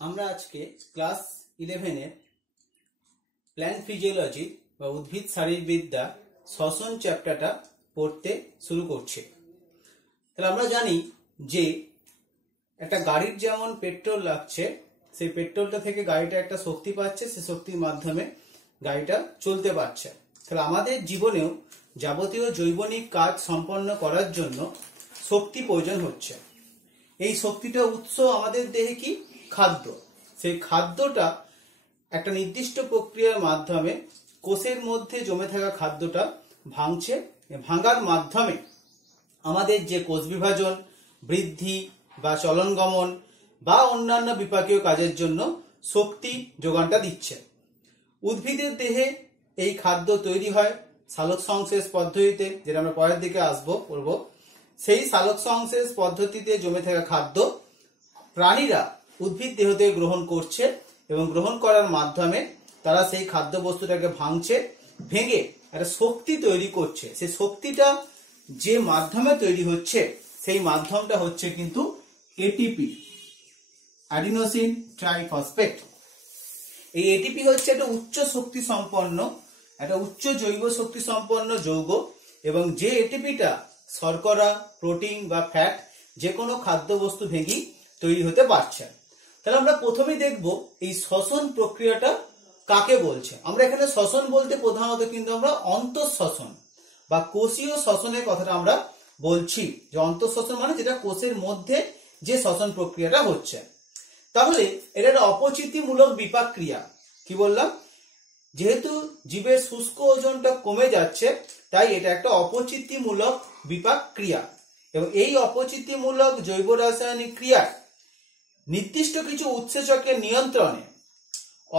আমরা আজকে ক্লাস 11 এর প্ল্যান্ট ফিজিওলজি বা উদ্ভিদ শারীরবিদ্যা শ্বসন চ্যাপ্টারটা পড়তে শুরু করছি। তাহলে আমরা জানি যে একটা গাড়ির যেমন পেট্রোল লাগছে, সেই পেট্রোলটা থেকে গাড়িটা একটা শক্তি পাচ্ছে, সেই শক্তির মাধ্যমে গাড়িটা চলতে পারছে। তাহলে আমাদের জীবনেও যাবতীয় জৈবনিক কাজ সম্পন্ন করার জন্য শক্তি প্রয়োজন হচ্ছে। এই শক্তিটা উৎস আমাদের দেহে কি? খাদ্য। সেই খাদ্যটা একটা নির্দিষ্ট প্রক্রিয়ার মাধ্যমে কোষের মধ্যে জমে থাকা খাদ্যটা ভাঙছে। ভাঙার মাধ্যমে আমাদের যে কোষ বিভাজন, বৃদ্ধি বা চলন গমন বা অন্যান্য বিপাকীয় কাজের জন্য শক্তি যোগানটা দিচ্ছে। উদ্ভিদের দেহে এই খাদ্য তৈরি হয় সালোক সংশ্লেষ পদ্ধতিতে, যেটা আমরা পরের দিকে পড়বো। সেই সালোক সংশ্লেষ পদ্ধতিতে জমে থাকা খাদ্য প্রাণীরা উদ্ভিদ দেহ থেকে গ্রহণ করছে এবং গ্রহণ করার মাধ্যমে তারা সেই খাদ্য বস্তুটাকে ভাঙছে, ভেঙে একটা শক্তি তৈরি করছে। সেই শক্তিটা যে মাধ্যমে তৈরি হচ্ছে সেই মাধ্যমটা হচ্ছে কিন্তু এটিপি, অ্যাডিনোসিন ট্রাইফসফেট। এই এটিপি হচ্ছে একটা উচ্চ শক্তি সম্পন্ন, একটা উচ্চ জৈব শক্তি সম্পন্ন যৌগ, এবং যে এটিপিটা শর্করা, প্রোটিন বা ফ্যাট যে কোনো খাদ্য বস্তু ভেঙে তৈরি হতে পারছে। তাহলে আমরা প্রথমেই দেখব এই শ্বসন প্রক্রিয়াটা কাকে বলছে। আমরা এখানে শ্বসন বলতে প্রধানত কিন্তু আমরা অন্তঃশ্বসন বা কোষীয় শ্বসনের কথাটা আমরা বলছি। যে অন্তঃশ্বসন মানে যেটা কোষের মধ্যে যে শ্বসন প্রক্রিয়াটা হচ্ছে। তাহলে এটা একটা অপচিতিমূলক বিপাক ক্রিয়া। কি বললাম? যেহেতু জীবের শুষ্ক ওজনটা কমে যাচ্ছে, তাই এটা একটা অপচিতিমূলক বিপাক ক্রিয়া। এবং এই অপচিতিমূলক জৈব রাসায়নিক ক্রিয়া নির্দিষ্ট কিছু উৎসেচকের নিয়ন্ত্রণে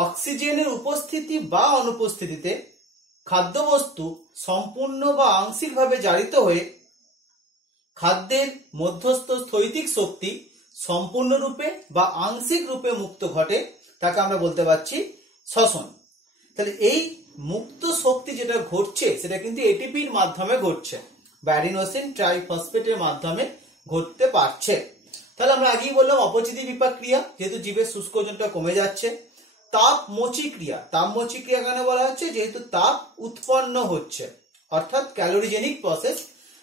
অক্সিজেনের উপস্থিতি বা অনুপস্থিতিতে খাদ্যবস্তু সম্পূর্ণ বা আংশিকভাবে জারিত হয়ে খাদ্যের মধ্যস্থ স্থৈতিক শক্তি সম্পূর্ণরূপে বা আংশিক রূপে মুক্ত ঘটে, তাকে আমরা বলতে পারছি শ্বসন। তাহলে এই মুক্ত শক্তি যেটা ঘটছে সেটা কিন্তু এটিপির মাধ্যমে ঘটছে বা অ্যাডিনোসিন ট্রাইফসফেটের মাধ্যমে ঘটতে পারছে। তাহলে আমরা আগেই বললাম অপচিতি বিপাক ক্রিয়া, যেহেতু জীবের শুষ্ক ওজনটা কমে যাচ্ছে। তাপমোচী ক্রিয়া, তাপমোচী ক্রিয়া কেন বলা হচ্ছে? যেহেতু তাপ উৎপন্ন হচ্ছে, অর্থাৎ ক্যালোরিজেনিক প্রসেস।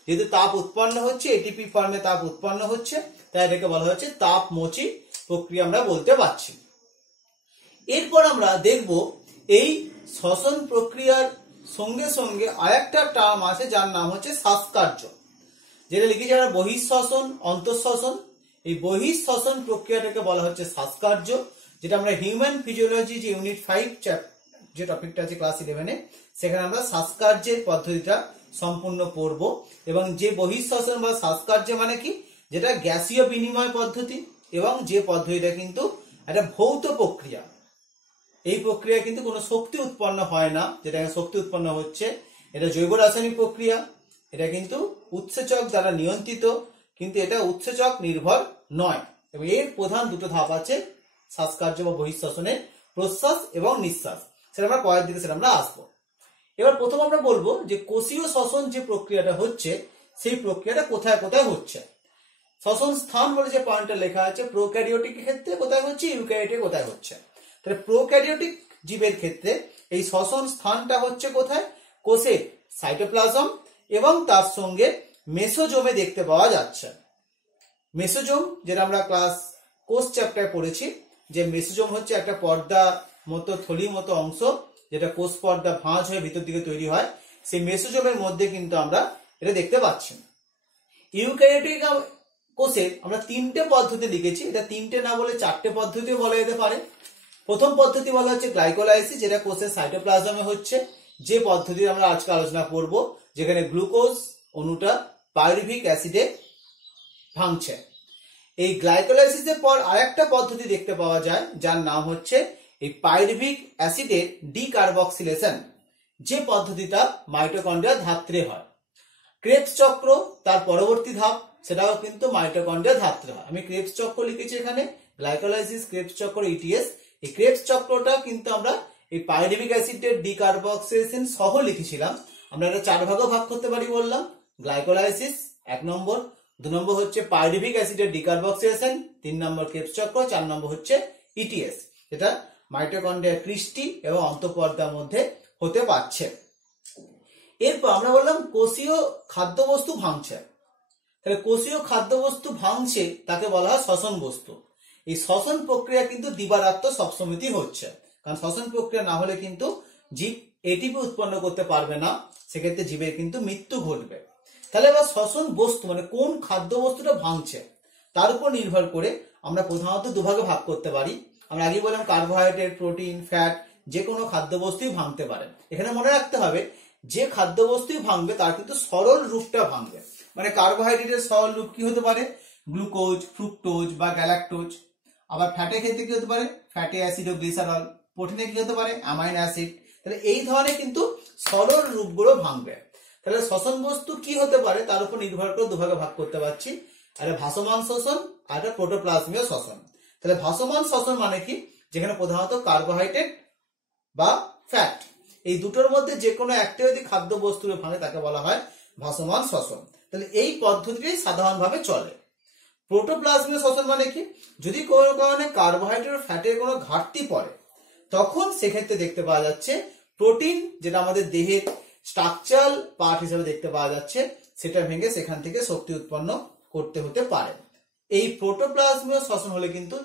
যেহেতু তাপ উৎপন্ন হচ্ছে, এটিপি ফর্মে তাপ উৎপন্ন হচ্ছে, তাই এটাকে বলা হচ্ছে তাপমোচী প্রক্রিয়া আমরা বলতে পারছি। এরপর আমরা দেখব এই শ্বসন প্রক্রিয়ার সঙ্গে সঙ্গে আরেকটা টার্ম আছে যার নাম হচ্ছে শ্বাসকার্য, যেটা লিখেছি আমরা বহিঃশ্বসন, অন্তঃশ্বসন। এই বহিঃশ্বসন প্রক্রিয়াটাকে বলা হচ্ছে শ্বাসকার্য, যেটা আমরা হিউম্যান ফিজিওলজি যে ইউনিট 5 যে টপিকটা আছে ক্লাস 11-এ, সেখানে আমরা শ্বাসকার্যের পদ্ধতিটা সম্পূর্ণ পড়ব। এবং যে বহিঃশ্বসন বা শ্বাসকার্য মানে কি? যেটা গ্যাসীয় বিনিময় পদ্ধতি, এবং যে পদ্ধতিটা কিন্তু একটা ভৌত প্রক্রিয়া। এই প্রক্রিয়া কিন্তু কোনো শক্তি উৎপন্ন হয় না, যেটা শক্তি উৎপন্ন হচ্ছে এটা জৈব রাসায়নিক প্রক্রিয়া। এটা কিন্তু উৎসেচক দ্বারা নিয়ন্ত্রিত, কিন্তু এটা উৎসেচক নির্ভর নয়। এবং এর প্রধান দুটো ধাপ আছে শ্বাসকার্য বা বহিঃশ্বসনের, প্রশ্বাস এবং নিঃশ্বাস। সেটা আমরা পরের দিকে সেটা আমরা আসবো। এবার প্রথম আমরা বলবো যে কোষীয় শ্বসন যে প্রক্রিয়াটা হচ্ছে সেই প্রক্রিয়াটা কোথায় কোথায় হচ্ছে। শ্বসন স্থান বলে যে পয়েন্টটা লেখা আছে, প্রোক্যারিওটিক ক্ষেত্রে কোথায় হচ্ছে, ইউক্যারিওটিক কোথায় হচ্ছে। তাহলে প্রোক্যারিওটিক জীবের ক্ষেত্রে এই শ্বসন স্থানটা হচ্ছে কোথায়? কোষের সাইটোপ্লাজম এবং তার সঙ্গে মেসোজোমে দেখতে পাওয়া যাচ্ছে। মেসোজোম, যেটা আমরা ক্লাস কোষ চ্যাপ্টারে পড়েছি, যে মেসোজোম হচ্ছে একটা পর্দা মতো, থলির মতো অংশ, যেটা কোষ পর্দা ভাঁজ হয়ে ভিতর দিকে তৈরি হয়। সেই মেসোজোমের মধ্যে কিন্তু আমরা এটা দেখতে পাচ্ছি। ইউক্যারিওটিক কোষের আমরা 3টে পদ্ধতি লিখেছি, এটা 3টে না বলে 4টে পদ্ধতিও বলা যেতে পারে। প্রথম পদ্ধতি বলা হচ্ছে গ্লাইকোলাইসিস, যেটা কোষের সাইটোপ্লাজমে হচ্ছে, যে পদ্ধতি আমরা আজকে আলোচনা করব, যেখানে গ্লুকোজ অণুটা পাইরুভিক অ্যাসিডে ভাঙছে। এই গ্লাইকোলাইসিসের পর আরেকটা পদ্ধতি দেখতে পাওয়া যায় যার নাম হচ্ছে এই পাইরুভিক অ্যাসিডের ডিকার্বক্সিলেশন, যে পদ্ধতিটা মাইটোকন্ড্রিয়ার ধাত্রে হয়। ক্রেবস চক্র তার পরবর্তী ধাপ, সেটাও কিন্তু মাইটোকন্ড্রিয়ার ধাত্রে হয়। আমি ক্রেবস চক্র লিখেছি এখানে, গ্লাইকোলাইসিস, ক্রেবস চক্র, ইটিএস। এই ক্রেবস চক্রটা কিন্তু আমরা এই পাইরুভিক অ্যাসিডের ডিকার্বক্সিলেশন সহ লিখেছিলাম। আমরা এটা 4 ভাগে ভাগ করতে পারি বললাম। গ্লাইকোলাইসিস 1 নম্বর, 2 নম্বর হচ্ছে পাইরুভিক অ্যাসিডের ডিকার্বক্সিলেশন, 3 নম্বর ক্রেবস চক্র, 4 নম্বর হচ্ছে ইটিএস, যেটা মাইটোকন্ড্রিয়ার ক্রিস্টি এবং অন্তঃপর্দার মধ্যে হতে পারছে। এরপর আমরা বললাম কোষীয় খাদ্যবস্তু ভাঙছে। তাহলে কোষীয় খাদ্যবস্তু ভাঙছে তাকে বলা হয় শ্বসন বস্তু। এই শ্বসন প্রক্রিয়া কিন্তু দিবারাত্র সবসময়ই হচ্ছে, কারণ শ্বসন প্রক্রিয়া না হলে কিন্তু জীব এটিপি উৎপন্ন করতে পারবে না, সেক্ষেত্রে জীবের কিন্তু মৃত্যু ঘটবে। তাহলে এবার শ্বসন বস্তু মানে কোন খাদ্য বস্তুটা ভাঙছে তার উপর নির্ভর করে আমরা প্রধানত দুভাগে ভাগ করতে পারি। আমরা আগে বললাম কার্বোহাইড্রেট, প্রোটিন, ফ্যাট, যে কোনো খাদ্য বস্তুই ভাঙতে পারে। এখানে মনে রাখতে হবে যে খাদ্য বস্তুই ভাঙবে তার কিন্তু সরল রূপটা ভাঙবে। মানে কার্বোহাইড্রেটের সরল রূপ কি হতে পারে? গ্লুকোজ, ফ্রুক্টোজ বা গ্যালাক্টোজ। আবার ফ্যাটের ক্ষেত্রে কি হতে পারে? ফ্যাটি অ্যাসিড ও গ্লিসারল। প্রোটিনে কি হতে পারে? Amino acid. তাহলে এই ধরনের কিন্তু সরল রূপগুলো ভাঙবে। তাহলে শ্বসন বস্তু কি হতে পারে তার উপর নির্ভর করে দুভাগে ভাগ করতে পারছি, একটা ভাসমান শ্বসন আর একটা প্রোটোপ্লাজমীয় শ্বসন। তাহলে ভাসমান শ্বসন মানে কি? যেখানে প্রধানত কার্বোহাইড্রেট বা ফ্যাট এই দুটোর মধ্যে যে কোনো একটা যদি খাদ্য বস্তু ভাঙে তাকে বলা হয় ভাসমান শ্বসন। তাহলে এই পদ্ধতিটি সাধারণভাবে চলে। প্রোটোপ্লাজমীয় শ্বসন মানে কি? যদি কোনো কারণে কার্বোহাইড্রেট ও ফ্যাটের কোনো ঘাটতি পড়ে তখন সেক্ষেত্রে দেখতে পাওয়া যাচ্ছে প্রোটিন, যেটা আমাদের দেহের স্ট্রাকচারাল পার্ট হিসেবে দেখতে পাওয়া যাচ্ছে, সেটা ভেঙে সেখান থেকে শক্তি উৎপন্ন করতে হতে পারে। এই প্রোটোপ্লাজমীয় শ্বসন হলে কিন্তু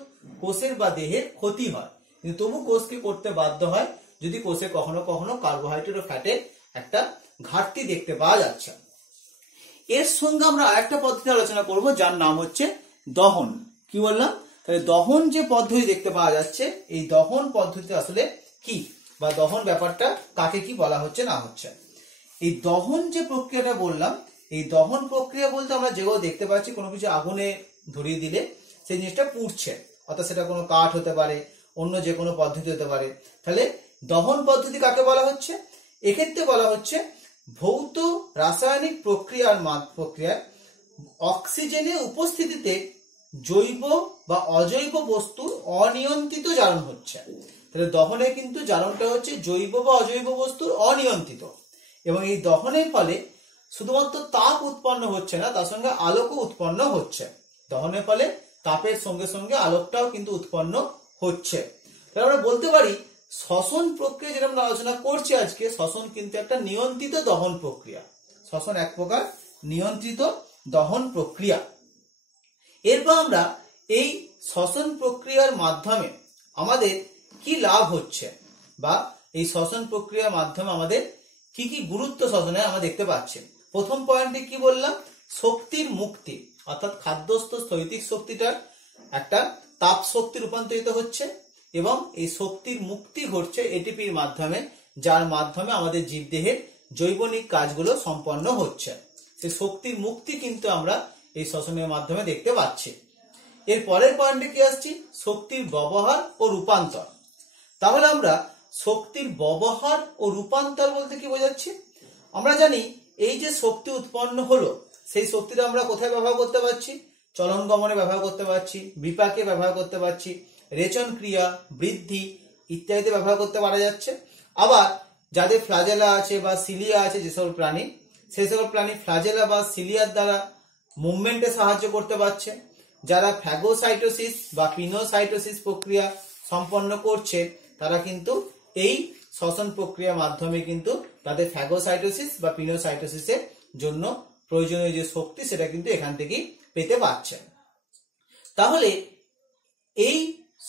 কোষের বা দেহের ক্ষতি হয়, কিন্তু তবু কোষকে করতে বাধ্য হয় যদি কোষে কখনো কখনো কার্বোহাইড্রেট ও ফ্যাটের একটা ঘাটতি দেখতে পাওয়া যাচ্ছে। এর সঙ্গে আমরা আরেকটা পদ্ধতি আলোচনা করব যার নাম হচ্ছে দহন। কি বললাম? তাহলে দহন যে পদ্ধতি দেখতে পাওয়া যাচ্ছে, এই দহন পদ্ধতি আসলে কি বা দহন ব্যাপারটা কাকে কি বলা হচ্ছে না হচ্ছে। এই দহন যে প্রক্রিয়াটা বললাম, এই দহন প্রক্রিয়া বলতে আমরা যেগুলো দেখতে পাচ্ছি কোনো কিছু আগুনে ধরিয়ে দিলে সেই জিনিসটা পুড়ছে, অর্থাৎ সেটা কোনো কাঠ হতে পারে, অন্য যে কোনো পদ্ধতি হতে পারে। তাহলে দহন পদ্ধতি কাকে বলা হচ্ছে? এক্ষেত্রে বলা হচ্ছে ভৌত রাসায়নিক প্রক্রিয়ায় অক্সিজেনের উপস্থিতিতে জৈব বা অজৈব বস্তুর অনিয়ন্ত্রিত জারণ হচ্ছে। তাহলে দহনে কিন্তু জারণটা হচ্ছে জৈব বা অজৈব বস্তুর অনিয়ন্ত্রিত, এবং এই দহনের ফলে শুধুমাত্র তাপ উৎপন্ন হচ্ছে না, তার সঙ্গে আলোকও উৎপন্ন হচ্ছে। দহনের ফলে তাপের সঙ্গে সঙ্গে আলোকটাও কিন্তু উৎপন্ন হচ্ছে। তাহলে আমরা বলতে পারি শ্বসন প্রক্রিয়া যেটা আমরা আলোচনা করছি আজকে, শ্বসন কিন্তু একটা নিয়ন্ত্রিত দহন প্রক্রিয়া। শ্বসন এক প্রকার নিয়ন্ত্রিত দহন প্রক্রিয়া। এরপর আমরা এই শ্বসন প্রক্রিয়ার মাধ্যমে আমাদের কি লাভ হচ্ছে বা এই শ্বসন প্রক্রিয়ার মাধ্যমে আমাদের কি কি গুরুত্ব শ্বসনে আমরা দেখতে পাচ্ছি। প্রথম পয়েন্টে কি বললাম? শক্তির মুক্তি, অর্থাৎ খাদ্যস্থ স্থৈতিক শক্তিটার একটা তাপ শক্তি রূপান্তরিত হচ্ছে এবং এই শক্তির মুক্তি ঘটছে এটিপির মাধ্যমে, যার মাধ্যমে আমাদের জীবদেহের জৈবনিক কাজগুলো সম্পন্ন হচ্ছে। সেই শক্তির মুক্তি কিন্তু আমরা এই শ্বসনের মাধ্যমে দেখতে পাচ্ছি। এর পরের পয়েন্টে কি আসছি? শক্তির ব্যবহার ও রূপান্তর। তাহলে আমরা শক্তির ব্যবহার ও রূপান্তর বলতে কি বোঝাচ্ছি? আমরা জানি এই যে শক্তি উৎপন্ন হলো সেই শক্তিটা আমরা কোথায় ব্যবহার করতে পারছি? চলন গমনে ব্যবহার করতে পারছি, বিপাকে ব্যবহার করতে পারছি, রেচন ক্রিয়া, বৃদ্ধি ইত্যাদিতে ব্যবহার করতে পারা যাচ্ছে। আবার যাদের ফ্লাজেলা আছে বা সিলিয়া আছে, যে সকল প্রাণী, সেই সকল প্রাণী ফ্লাজেলা বা সিলিয়ার দ্বারা মুভমেন্টে সাহায্য করতে পারছে। যারা ফ্যাগোসাইটোসিস বা পিনোসাইটোসিস প্রক্রিয়া সম্পন্ন করছে তারা কিন্তু এই শ্বসন প্রক্রিয়ার মাধ্যমে কিন্তু তাদের ফ্যাগোসাইটোসিস বা পিনোসাইটোসিসের জন্য প্রয়োজনীয় যে শক্তি সেটা কিন্তু এখান থেকেই পেতে পারছে। তাহলে এই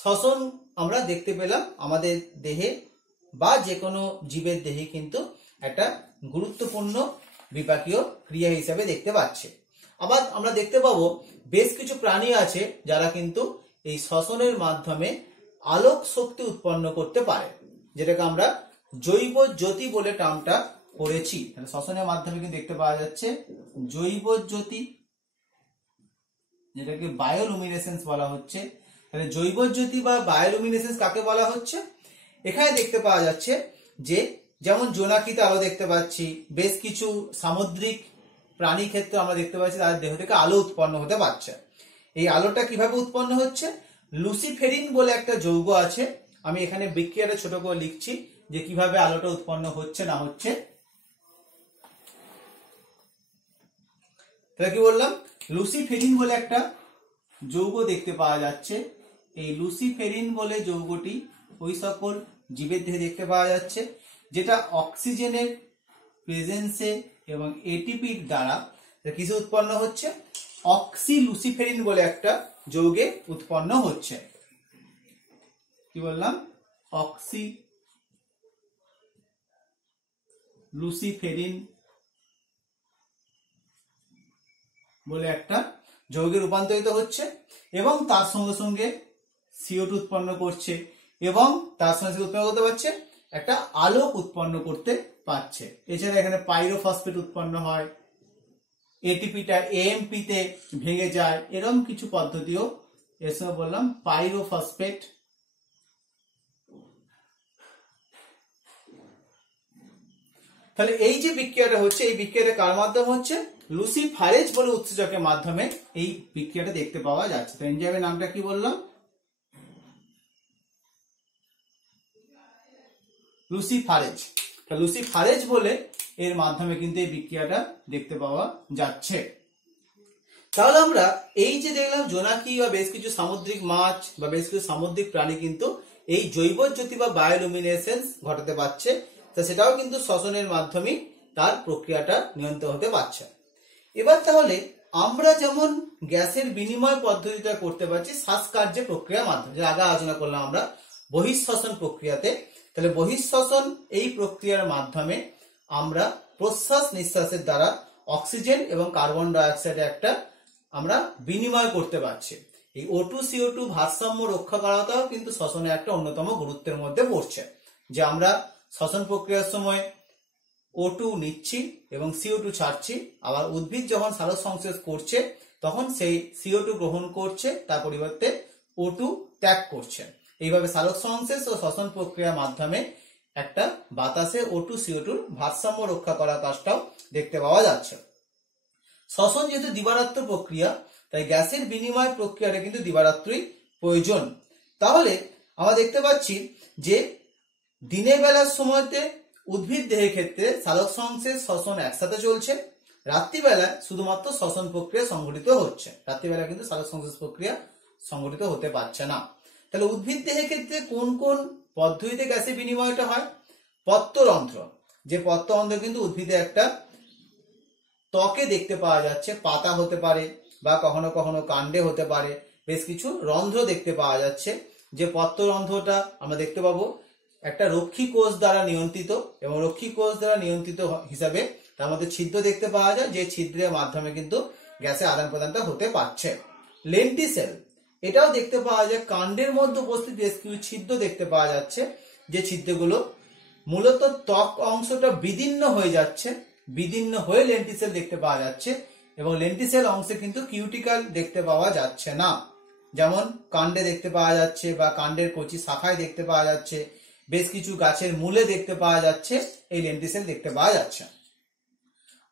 শ্বসন আমরা দেখতে পেলাম আমাদের দেহে বা যে কোনো জীবের দেহে কিন্তু একটা গুরুত্বপূর্ণ বিপাকীয় ক্রিয়া হিসাবে দেখতে পাচ্ছি। আবার আমরা দেখতে পাবো বেশ কিছু প্রাণী আছে যারা কিন্তু এই শ্বসনের মাধ্যমে আলোক শক্তি উৎপন্ন করতে পারে, যেটাকে আমরা জৈব জ্যোতি বলে টার্মটা পড়েছি। শ্বসনের মাধ্যমে কিন্তু দেখতে পাওয়া যাচ্ছে জৈব জ্যোতি, যেটাকে বায়োলুমিনেসেন্স বলা হচ্ছে। তাহলে জৈব জ্যোতি বা বায়োলুমিনেসেন্স কাকে বলা হচ্ছে? এখানে দেখতে পাওয়া যাচ্ছে যে যেমন জোনাকিতে আলো দেখতে পাচ্ছি, বেশ কিছু সামুদ্রিক প্রাণী ক্ষেত্রে আমরা দেখতে পাচ্ছি তাদের দেহ থেকে আলো উৎপন্ন হতে পারছে। এই আলোটা কিভাবে উৎপন্ন হচ্ছে? লুসিফেরিন বলে একটা যৌগ আছে, আমি এখানে বিক্রিয়াটা ছোট করে লিখছি যে কিভাবে আলোটা উৎপন্ন হচ্ছে না হচ্ছে। তাহলে কি বললাম? লুসিফেরিন বলে একটা যৌগ দেখতে পাওয়া যাচ্ছে। এই লুসিফেরিন বলে যৌগটি ওই সকল জীবের দেহে দেখতে পাওয়া যাচ্ছে যেটা অক্সিজেনের প্রেজেন্সে এবং এটিপির দ্বারা কিসে উৎপন্ন হচ্ছে, অক্সিলুসিফেরিন বলে একটা যৌগে উৎপন্ন হচ্ছে। কি বললাম, অক্সিলুসিফেরিন বলে একটা যৌগে রূপান্তরিত হচ্ছে এবং তার সঙ্গে সঙ্গে CO2 উৎপন্ন করছে এবং তার সঙ্গে উৎপন্ন করতে পারছে একটা আলোক উৎপন্ন করতে পারছে। এছাড়া এখানে পাইরোফসফেট উৎপন্ন হয়, এটিপিটা AMP তে ভেঙে যায়, এরকম কিছু পদ্ধতিও এর সঙ্গে বললাম পাইরোফসফেট। তাহলে এই যে বিক্রিয়াটা হচ্ছে, এই বিক্রিয়াটা কার মাধ্যমে হচ্ছে, লুসিফারেজ বলে উৎসেচকের মাধ্যমে এই বিক্রিয়াটা দেখতে পাওয়া যাচ্ছে। তো এনজাইমের নামটা কি বললাম, লুসিফারেজ। লুসিফারেজ বলে এর মাধ্যমে কিন্তু এই বিক্রিয়াটা দেখতে পাওয়া যাচ্ছে। তাহলে আমরা এই যে দেখলাম জোনাকি বা বেশ কিছু সামুদ্রিক মাছ বা বেশ কিছু সামুদ্রিক প্রাণী কিন্তু এই জৈব জ্যোতি বা বায়োলুমিনেসেন্স ঘটাতে পারছে, তা সেটাও কিন্তু শ্বসনের মাধ্যমে তার প্রক্রিয়াটা নিয়ন্ত্রণ হতে পারছে। এবার তাহলে আমরা যেমন গ্যাসের বিনিময় পদ্ধতিটা করতে পারছি শ্বাসকার্যের প্রক্রিয়ার মাধ্যমে, যেটা আগে আলোচনা করলাম আমরা বহিঃশ্বসন প্রক্রিয়াতে। তাহলে বহিঃশ্বসন এই প্রক্রিয়ার মাধ্যমে আমরা প্রশ্বাস নিঃশ্বাসের দ্বারা অক্সিজেন এবং কার্বন ডাই অক্সাইড একটা আমরা বিনিময় করতে পারছি। এই O2 CO2 ভারসাম্য রক্ষা করাটাও কিন্তু শ্বসনের একটা অন্যতম গুরুত্বের মধ্যে পড়ছে, যে আমরা শ্বসন প্রক্রিয়ার সময় O2 নিচ্ছি এবং CO2 ছাড়ছি, আবার উদ্ভিদ যখন সালোক সংশ্লেষ করছে তখন সেই CO2 গ্রহণ করছে, তার পরিবর্তে O2 ত্যাগ করছে। এইভাবে সালোক সংশ্লেষ ও শ্বসন প্রক্রিয়ার মাধ্যমে একটা বাতাসে O2 CO2 ভারসাম্য রক্ষা করার কাজটাও দেখতে পাওয়া যাচ্ছে। শ্বসন যেহেতু দিবারাত্র প্রক্রিয়া, তাই গ্যাসের বিনিময় প্রক্রিয়াটা কিন্তু দিবারাত্রই প্রয়োজন। তাহলে আমরা দেখতে পাচ্ছি যে দিনের বেলার সময়তে উদ্ভিদ দেহের ক্ষেত্রে সালোক সংশ্লেষ শ্বসন একসাথে চলছে, রাত্রিবেলা শুধুমাত্র শ্বসন প্রক্রিয়া সংঘটিত হচ্ছে, রাত্রিবেলা কিন্তু সালোক সংশ্লেষ প্রক্রিয়া সংঘটিত হতে পারছে না। তাহলে উদ্ভিদ দেহের ক্ষেত্রে কোন কোন পদ্ধতিতে গ্যাসের বিনিময়টা হয়, পত্ররন্ধ্র, যে পত্ররন্ধ্র কিন্তু উদ্ভিদে একটা ত্বকে দেখতে পাওয়া যাচ্ছে, পাতা হতে পারে বা কখনো কখনো কাণ্ডে হতে পারে, বেশ কিছু রন্ধ্র দেখতে পাওয়া যাচ্ছে। যে পত্ররন্ধ্রটা আমরা দেখতে পাবো একটা রক্ষী কোষ দ্বারা নিয়ন্ত্রিত, এবং রক্ষী কোষ দ্বারা নিয়ন্ত্রিত হিসাবে তার মধ্যে ছিদ্র দেখতে পাওয়া যায়, যে ছিদ্রের মাধ্যমে কিন্তু গ্যাসের আদান প্রদানটা হতে পারছে। লেন্টিসেল, এটাও দেখতে পাওয়া যায় কাণ্ডের মধ্যে উপস্থিত বেশ কিছু ছিদ্র দেখতে পাওয়া যাচ্ছে, যে ছিদ্রগুলো মূলত ত্বক অংশটা বিদীর্ণ হয়ে যাচ্ছে, বিদীর্ণ হয়ে লেন্টিসেল দেখতে পাওয়া যাচ্ছে, এবং লেন্টিসেল অংশে কিন্তু কিউটিকাল দেখতে পাওয়া যাচ্ছে না, যেমন কাণ্ডে দেখতে পাওয়া যাচ্ছে বা কাণ্ডের কচি শাখায় দেখতে পাওয়া যাচ্ছে, বেশ কিছু গাছের মূলে দেখতে পাওয়া যাচ্ছে, এই লেন্টিসেল দেখতে পাওয়া যাচ্ছে।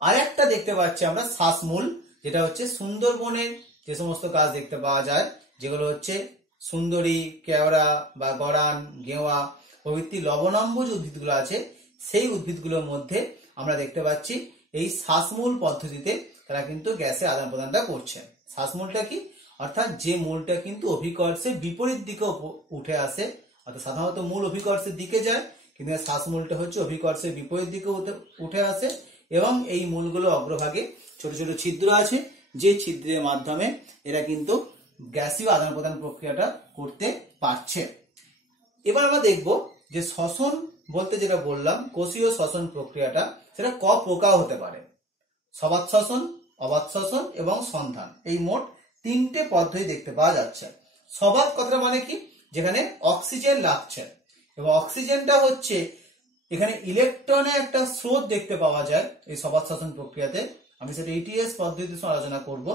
আর একটা দেখতে পাচ্ছি আমরা শ্বাসমূল, যেটা হচ্ছে সুন্দরবনের যে সমস্ত গাছ দেখতে পাওয়া যায়, যেগুলো হচ্ছে সুন্দরী, কেওড়া বা গড়ান, গেওয়া প্রভৃতি লবণাম্বুজ উদ্ভিদগুলো আছে, সেই উদ্ভিদগুলোর মধ্যে আমরা দেখতে পাচ্ছি এই শ্বাসমূল পদ্ধতিতে তারা কিন্তু গ্যাসের আদান প্রদানটা করছে। শ্বাসমূলটা কি, অর্থাৎ যে মূলটা কিন্তু অভিকর্ষের বিপরীত দিকে উঠে আসে, অর্থাৎ সাধারণত মূল অভিকর্ষের দিকে যায়, কিন্তু শ্বাসমূলটা হচ্ছে অভিকর্ষের বিপরীত দিকে উঠে আসে, এবং এই মূলগুলো অগ্রভাগে ছোট ছোট ছিদ্র আছে, যে ছিদ্রের মাধ্যমে এরা কিন্তু গ্যাসীয় আদান প্রদান প্রক্রিয়াটা করতে পারছে। এবার আমরা দেখব যে শ্বসন বলতে যেটা বললাম কোষীয় শ্বসন প্রক্রিয়াটা, সেটা ক প্রকার হতে পারে, সবাত শ্বসন, অবাত শ্বসন এবং সন্ধান, এই মোট তিনটে পদ্ধতি দেখতে পাওয়া যাচ্ছে। সবাত কথাটা মানে কি, যেখানে অক্সিজেন লাগছে, এবং অক্সিজেনটা হচ্ছে এখানে ইলেকট্রনের একটা স্রোত দেখতে পাওয়া যায় এই সবাত শ্বসন প্রক্রিয়াতে, আমি সেটা ETS পদ্ধতিতে আলোচনা করব।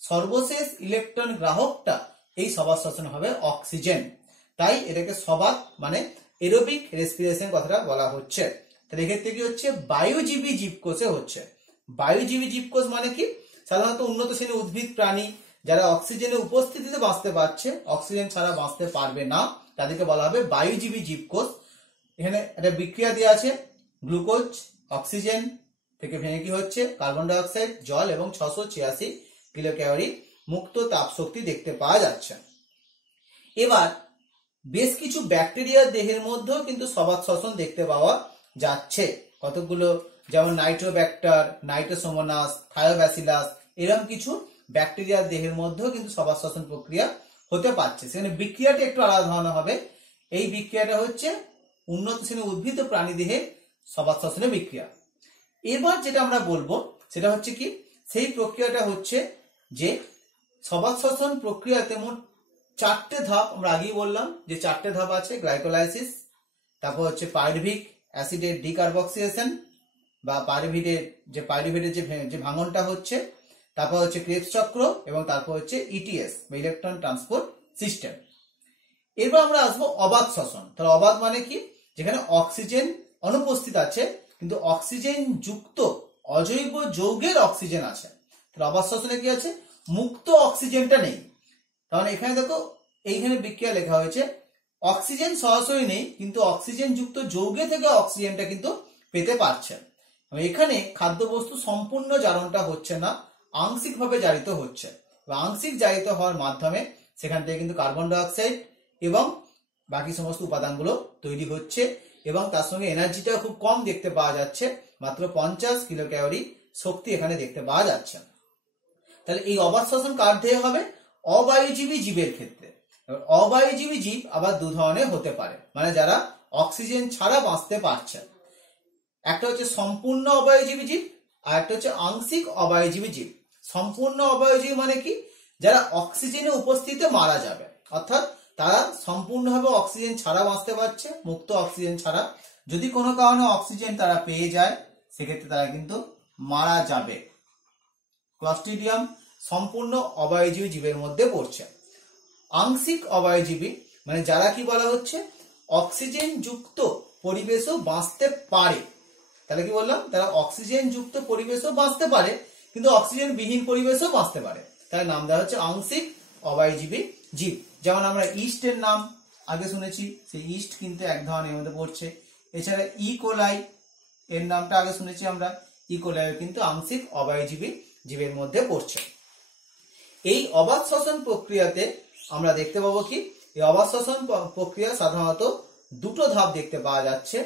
সর্বশেষ ইলেকট্রন গ্রাহকটা এই সবাত শ্বসন হবে অক্সিজেন, তাই এটাকে সবাত মানে এরোবিক রেসপিরেশন কথাটা বলা হচ্ছে। তাহলে এক্ষেত্রে কি হচ্ছে, বায়ুজীবী জীবকোষে হচ্ছে। বায়ুজীবী জীবকোষ মানে কি, সাধারণত উন্নত শ্রেণীর উদ্ভিদ প্রাণী যারা অক্সিজেনের উপস্থিতিতে বাঁচতে পারছে, অক্সিজেন ছাড়া বাঁচতে পারবে না, তাদেরকে বলা হবে বায়ুজীবী জীবকোষ। এখানে একটা বিক্রিয়া দেওয়া আছে, গ্লুকোজ অক্সিজেন থেকে ভেঙে কি হচ্ছে কার্বন ডাই অক্সাইড, জল এবং 686 কিলোক্যালোরি মুক্ত তাপ শক্তি দেখতে পাওয়া যাচ্ছে। এবার বেশ কিছু ব্যাকটেরিয়ার দেহের মধ্যেও কিন্তু সবাত শ্বসন দেখতে পাওয়া যাচ্ছে। কতগুলো, যেমন নাইট্রোব্যাক্টার, নাইট্রোসোমোনাস, থায়োব্যাসিলাস, এরকম কিছু ব্যাকটেরিয়ার দেহের মধ্যেও কিন্তু সবাত শ্বসন প্রক্রিয়া হতে পারছে। সেখানে বিক্রিয়াটা একটু আলাদা ধরনের হবে। এই বিক্রিয়াটা হচ্ছে উন্নত শ্রেণীর উদ্ভিদ ও প্রাণী দেহে সবাত শ্বসনের বিক্রিয়া। এবার যেটা আমরা বলবো সেটা হচ্ছে কি, সেই প্রক্রিয়াটা হচ্ছে যে সবাত শ্বসন প্রক্রিয়াতে মোট 4টে ধাপ, আমরা আগেই বললাম যে 4টে ধাপ আছে। গ্লাইকোলাইসিস, তারপর হচ্ছে পাইরুভিক অ্যাসিডের ডিকার্বক্সিলেশন বা পাইরুভেটের যে ভাঙনটা হচ্ছে, তারপর হচ্ছে ক্রেবস চক্র, এবং তারপর হচ্ছে ইটিএস বা ইলেকট্রন ট্রান্সপোর্ট সিস্টেম। এরপর আমরা আসবো অবাত শ্বসন। তাহলে অবাত মানে কি, যেখানে অক্সিজেন অনুপস্থিত আছে কিন্তু অক্সিজেন যুক্ত অজৈব যৌগের অক্সিজেন আছে। তাহলে অবাত শ্বসনে কি আছে, মুক্ত অক্সিজেনটা নেই। তাহলে এখানে দেখো, এইখানে বিক্রিয়া লেখা হয়েছে অক্সিজেন সরাসরি নেই কিন্তু অক্সিজেন যুক্ত যৌগে থেকে অক্সিজেনটা কিন্তু পেতে পারছে। এখানে খাদ্যবস্তু সম্পূর্ণ জারণটা হচ্ছে না, আংশিকভাবে জারিত হচ্ছে। আংশিক জারিত হওয়ার মাধ্যমে সেখান থেকে কিন্তু কার্বন ডাই অক্সাইড এবং বাকি সমস্ত উপাদানগুলো তৈরি হচ্ছে, এবং তার সঙ্গে এনার্জিটাও খুব কম দেখতে পাওয়া যাচ্ছে, মাত্র 50 কিলো ক্যালোরি শক্তি এখানে দেখতে পাওয়া যাচ্ছে। তাহলে এই অবাত শ্বসন কার দেহে হবে, অবায়ুজীবী জীবের ক্ষেত্রে। অবায়ুজীবী জীব আবার দু ধরনের হতে পারে, মানে যারা অক্সিজেন ছাড়া বাঁচতে পারছে। একটা হচ্ছে সম্পূর্ণ অবায়ুজীবী জীব, আর একটা হচ্ছে আংশিক অবায়ুজীবী জীব। সম্পূর্ণ অবায়ুজীবী মানে কি, যারা অক্সিজেনের উপস্থিতিতে মারা যাবে, অর্থাৎ তারা সম্পূর্ণভাবে অক্সিজেন ছাড়া বাঁচতে পারছে, মুক্ত অক্সিজেন ছাড়া। যদি কোনো কারণে অক্সিজেন তারা পেয়ে যায় সেক্ষেত্রে তারা কিন্তু মারা যাবে। ক্লস্ট্রিডিয়াম সম্পূর্ণ অবায়ুজীবী জীবের মধ্যে পড়ছে। আংশিক অবায়ুজীবী মানে যারা কি বলা হচ্ছে, অক্সিজেন যুক্ত পরিবেশও বাঁচতে পারে। তাহলে কি বললাম, তারা অক্সিজেন যুক্ত পরিবেশও বাঁচতে পারে কিন্তু অক্সিজেন বিহীন পরিবেশও বাঁচতে পারে। তাই নাম দেওয়া হচ্ছে আংশিক অবায়ুজীবী জীব। যেমন আমরা ইস্টের নাম আগে শুনেছি, সেই ইস্ট কিন্তু এক ধরনের মধ্যে পড়ছে। এছাড়া ইকোলাই এর নামটা আগে শুনেছি আমরা, ইকোলাই কিন্তু আংশিক অবায়ুজীবী জীবের মধ্যে পড়ছে। এই অবাত শ্বসন প্রক্রিয়াতে আমরা দেখতে পাবো কি, এই অবাত শ্বসন প্রক্রিয়া সাধারণত দুটো ধাপ দেখতে পাওয়া যাচ্ছে,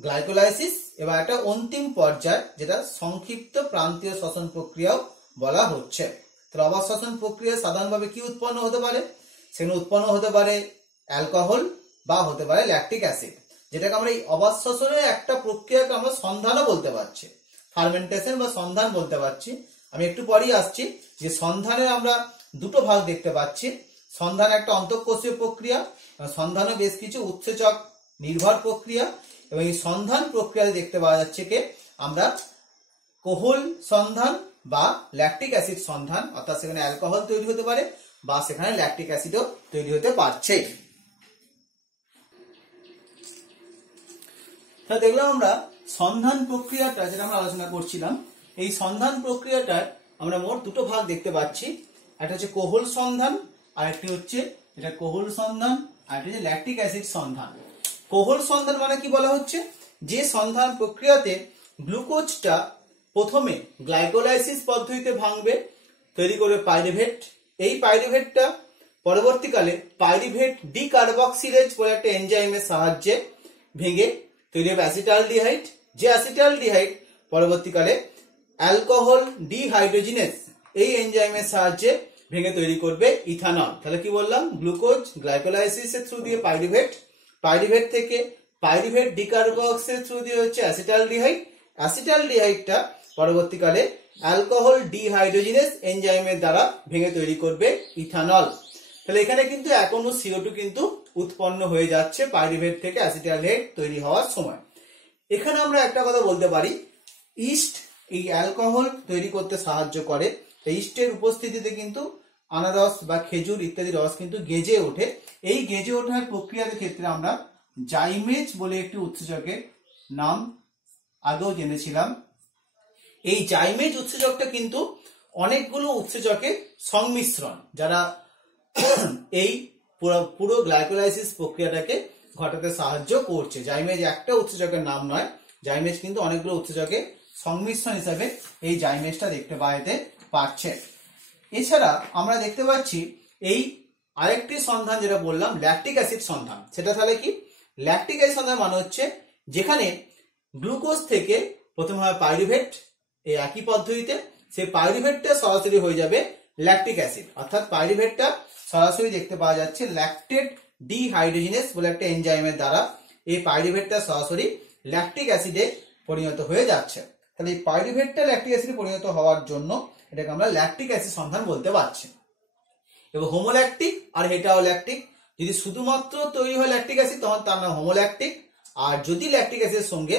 গ্লাইকোলাইসিস এবং একটা অন্তিম পর্যায় যেটা সংক্ষিপ্ত প্রান্তীয় শ্বসন প্রক্রিয়াও বলা হচ্ছে। তাহলে অবাত শ্বসন প্রক্রিয়া সাধারণভাবে কি উৎপন্ন হতে পারে, সেখানে উৎপন্ন হতে পারে অ্যালকোহল বা হতে পারে ল্যাকটিক অ্যাসিড, যেটাকে আমরা এই অবাত শ্বসনের একটা প্রক্রিয়াকে আমরা সন্ধানও বলতে পারছি, ফার্মেন্টেশন বা সন্ধান বলতে পারছি। আমি একটু পরেই আসছি যে সন্ধানের আমরা দুটো ভাগ দেখতে পাচ্ছি। সন্ধান একটা অন্তঃকোষীয় প্রক্রিয়া, সন্ধানও বেশ কিছু উৎসেচক নির্ভর প্রক্রিয়া, এবং এই সন্ধান প্রক্রিয়াতে দেখতে পাওয়া যাচ্ছে কি আমরা কোহল সন্ধান বা ল্যাকটিক অ্যাসিড সন্ধান, অর্থাৎ সেখানে অ্যালকোহল তৈরি হতে পারে বা সেখানে ল্যাকটিক অ্যাসিডও তৈরি হতে পারছে। তা দেখলাম আমরা সন্ধান প্রক্রিয়াটা যেটা আমরা আলোচনা করছিলাম, এই সন্ধান প্রক্রিয়াটার আমরা মোট দুটো ভাগ দেখতে পাচ্ছি। একটা হচ্ছে কোহল সন্ধান, আর একটি হচ্ছে এটা কোহল সন্ধান, আর একটা হচ্ছে ল্যাকটিক অ্যাসিড সন্ধান। কোহল সন্ধান মানে কি বলা হচ্ছে, যে সন্ধান প্রক্রিয়াতে গ্লুকোজটা প্রথমে গ্লাইকোলাইসিস পদ্ধতিতে ভাঙবে, তৈরি করবে পাইরুভেট। এই পাইরুভেটটা পরবর্তীকালে পাইরুভেট ডিকার্বক্সিলেজ বলে একটা এনজাইমের সাহায্যে ভেঙে তৈরি হবে অ্যাসিটালডিহাইড, যে অ্যাসিটালডিহাইড পরবর্তীকালে অ্যালকোহল ডিহাইড্রোজিনেজ এই এনজাইমের সাহায্যে ভেঙে তৈরি করবে ইথানল। তাহলে কি বললাম, গ্লুকোজ গ্লাইকোলাইসিসের থ্রু দিয়ে পাইরুভেট, পাইরুভেট থেকে পাইরুভেট ডিকার্বক্সের থ্রু দিয়ে হচ্ছে অ্যাসিটালডিহাইড, অ্যাসিটালডিহাইডটা পরবর্তীকালে অ্যালকোহল ডিহাইড্রোজিনেজ এনজাইমের দ্বারা ভেঙে তৈরি করবে ইথানল। তাহলে এখানে কিন্তু এখনো CO2 কিন্তু উৎপন্ন হয়ে যাচ্ছে পাইরুভেট থেকে অ্যাসিটালডিহাইড তৈরি হওয়ার সময়। এখানে আমরা একটা কথা বলতে পারি, ইস্ট এই অ্যালকোহল তৈরি করতে সাহায্য করে। ইস্টের উপস্থিতিতে কিন্তু আনারস বা খেজুর ইত্যাদি রস কিন্তু গেজে ওঠে। এই গেজে ওঠার প্রক্রিয়ার ক্ষেত্রে আমরা জাইমেজ বলে একটি উৎসেচকের নাম আগেও জেনেছিলাম। এই জাইমেজ উৎসেচকটা কিন্তু অনেকগুলো উৎসেচকের সংমিশ্রণ, যারা এই পুরো গ্লাইকোলাইসিস প্রক্রিয়াটাকে ঘটাতে সাহায্য করছে। জাইমেজ একটা উৎসেচকের নাম নয়, জাইমেজ কিন্তু অনেকগুলো উৎসেচকের সংমিশ্রণ হিসাবে এই জাইমেজটা দেখতে পাওয়া যেতে পারছে। এছাড়া আমরা দেখতে পাচ্ছি এই আরেকটি সন্ধান যেটা বললাম ল্যাকটিক অ্যাসিড সন্ধান, সেটা তাহলে কি? ল্যাকটিক অ্যাসিড সন্ধান মানে হচ্ছে যেখানে গ্লুকোজ থেকে প্রথমে হয় পাইরুভেট, এই একই পদ্ধতিতে সেই পাইরুভেটটা সরাসরি হয়ে যাবে ল্যাকটিক অ্যাসিড, অর্থাৎ পাইরুভেটটা সরাসরি দেখতে পাওয়া যাচ্ছে ল্যাকটেট ডিহাইড্রোজিনেস বলে একটা এনজাইমের দ্বারা এই পাইরুভেটটা সরাসরি ল্যাকটিক অ্যাসিডে পরিণত হয়ে যাচ্ছে। তাহলে এই পাইরুভেটটা ল্যাকটিক অ্যাসিডে পরিণত হওয়ার জন্য এটাকে আমরা ল্যাকটিক অ্যাসিড সন্ধান বলতে পারছি। এবং হোমোল্যাকটিক আর হেটারোল্যাকটিক, যদি শুধুমাত্র তৈরি হয় ল্যাকটিক অ্যাসিড তখন তার নাম হোমোল্যাকটিক, আর যদি ল্যাকটিক অ্যাসিডের সঙ্গে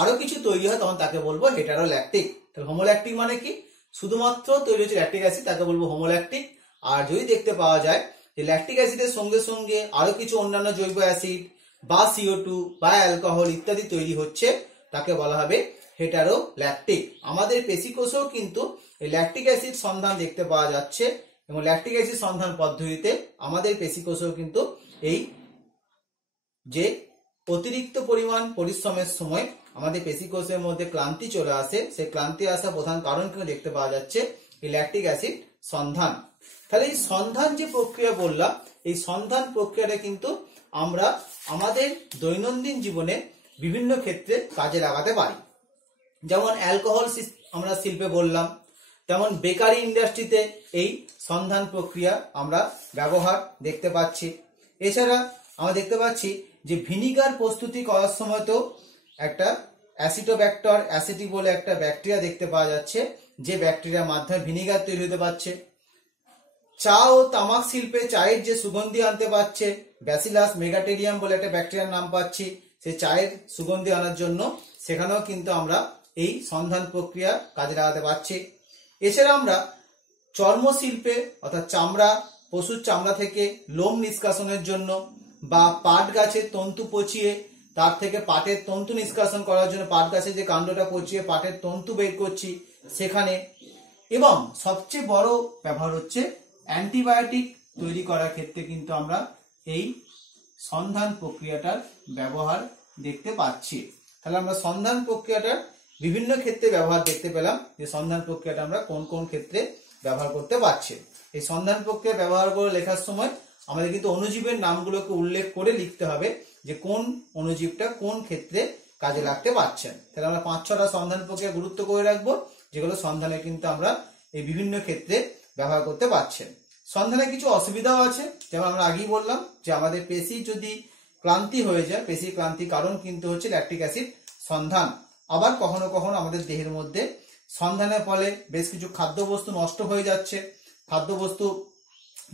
আরো কিছু তৈরি হয় তখন তাকে বলবো হেটারোল্যাকটিক। তাহলে হোমোল্যাকটিক মানে কি? শুধুমাত্র তৈরি হচ্ছে ল্যাকটিক অ্যাসিড, তাকে বলবো হোমোল্যাকটিক। আর যদি দেখতে পাওয়া যায় যে ল্যাকটিক অ্যাসিডের সঙ্গে সঙ্গে আরো কিছু অন্যান্য জৈব অ্যাসিড বা CO2 বা অ্যালকোহল ইত্যাদি তৈরি হচ্ছে, তাকে বলা হবে হেটারোল্যাকটিক। আমাদের পেশিকোষেও কিন্তু এই ল্যাকটিক অ্যাসিড সন্ধান দেখতে পাওয়া যাচ্ছে, এবং ল্যাকটিক অ্যাসিড সন্ধান পদ্ধতিতে আমাদের পেশিকোষেও কিন্তু এই যে অতিরিক্ত পরিমাণ পরিশ্রমের সময় আমাদের পেশিকোষের মধ্যে ক্লান্তি চলে আসে, সেই ক্লান্তি আসার প্রধান কারণ কিন্তু দেখতে পাওয়া যাচ্ছে এই ল্যাকটিক অ্যাসিড সন্ধান। তাহলে এই সন্ধান যে প্রক্রিয়া বললাম, এই সন্ধান প্রক্রিয়াটা কিন্তু আমরা আমাদের দৈনন্দিন জীবনে বিভিন্ন ক্ষেত্রে কাজে লাগাতে পারি। যেমন অ্যালকোহল আমরা শিল্পে বললাম, তেমন বেকারি ইন্ডাস্ট্রিতে এই সন্ধান প্রক্রিয়া আমরা ব্যবহার দেখতে পাচ্ছি। এছাড়া আমরা দেখতে পাচ্ছি যে ভিনিগার প্রস্তুতি করার সময় তো একটা অ্যাসিটোব্যাক্টর অ্যাসিটি বলে একটা ব্যাকটেরিয়া দেখতে পাওয়া যাচ্ছে, যে ব্যাকটেরিয়ার মাধ্যমে ভিনিগার তৈরি হতে পারছে। চা ও তামাক শিল্পে চায়ের যে সুগন্ধি আনতে পারছে ব্যাসিলাস মেগাটেরিয়াম বলে একটা ব্যাকটেরিয়ার নাম পাচ্ছি, সেই চায়ের সুগন্ধি আনার জন্য সেখানেও কিন্তু আমরা এই সন্ধান প্রক্রিয়া কাজে লাগাতে পারছি। এছাড়া আমরা চর্মশিল্পে অর্থাৎ চামড়া, পশুর চামড়া থেকে লোম নিষ্কাশনের জন্য, বা পাট গাছের তন্তু পচিয়ে তার থেকে পাটের তন্তু নিষ্কাশন করার জন্য, পাট গাছের যে কাণ্ডটা পচিয়ে পাটের তন্তু বের করছি সেখানে, এবং সবচেয়ে বড় ব্যবহার হচ্ছে অ্যান্টিবায়োটিক তৈরি করার ক্ষেত্রে কিন্তু আমরা এই সন্ধান প্রক্রিয়াটার ব্যবহার দেখতে পাচ্ছি। তাহলে আমরা সন্ধান প্রক্রিয়াটার বিভিন্ন ক্ষেত্রে ব্যবহার দেখতে পেলাম, যে সন্ধান প্রক্রিয়াটা আমরা কোন কোন ক্ষেত্রে ব্যবহার করতে পারছি। এই সন্ধান প্রক্রিয়া ব্যবহার করে লেখার সময় আমাদের কিন্তু অণুজীবের নামগুলোকে উল্লেখ করে লিখতে হবে, যে কোন অণুজীবটা কোন ক্ষেত্রে কাজে লাগতে পারছেন। তাহলে আমরা 5-6টা সন্ধান প্রক্রিয়া গুরুত্ব করে রাখবো, যেগুলো সন্ধানে কিন্তু আমরা এই বিভিন্ন ক্ষেত্রে ব্যবহার করতে পারছেন। সন্ধানে কিছু অসুবিধাও আছে, যেমন আমরা আগেই বললাম যে আমাদের পেশি যদি ক্লান্তি হয়ে যায়, পেশির ক্লান্তির কারণ কিন্তু হচ্ছে ল্যাকটিক অ্যাসিড সন্ধান। আবার কখনো কখনো আমাদের দেহের মধ্যে সন্ধানের ফলে বেশ কিছু খাদ্যবস্তু নষ্ট হয়ে যাচ্ছে, খাদ্যবস্তু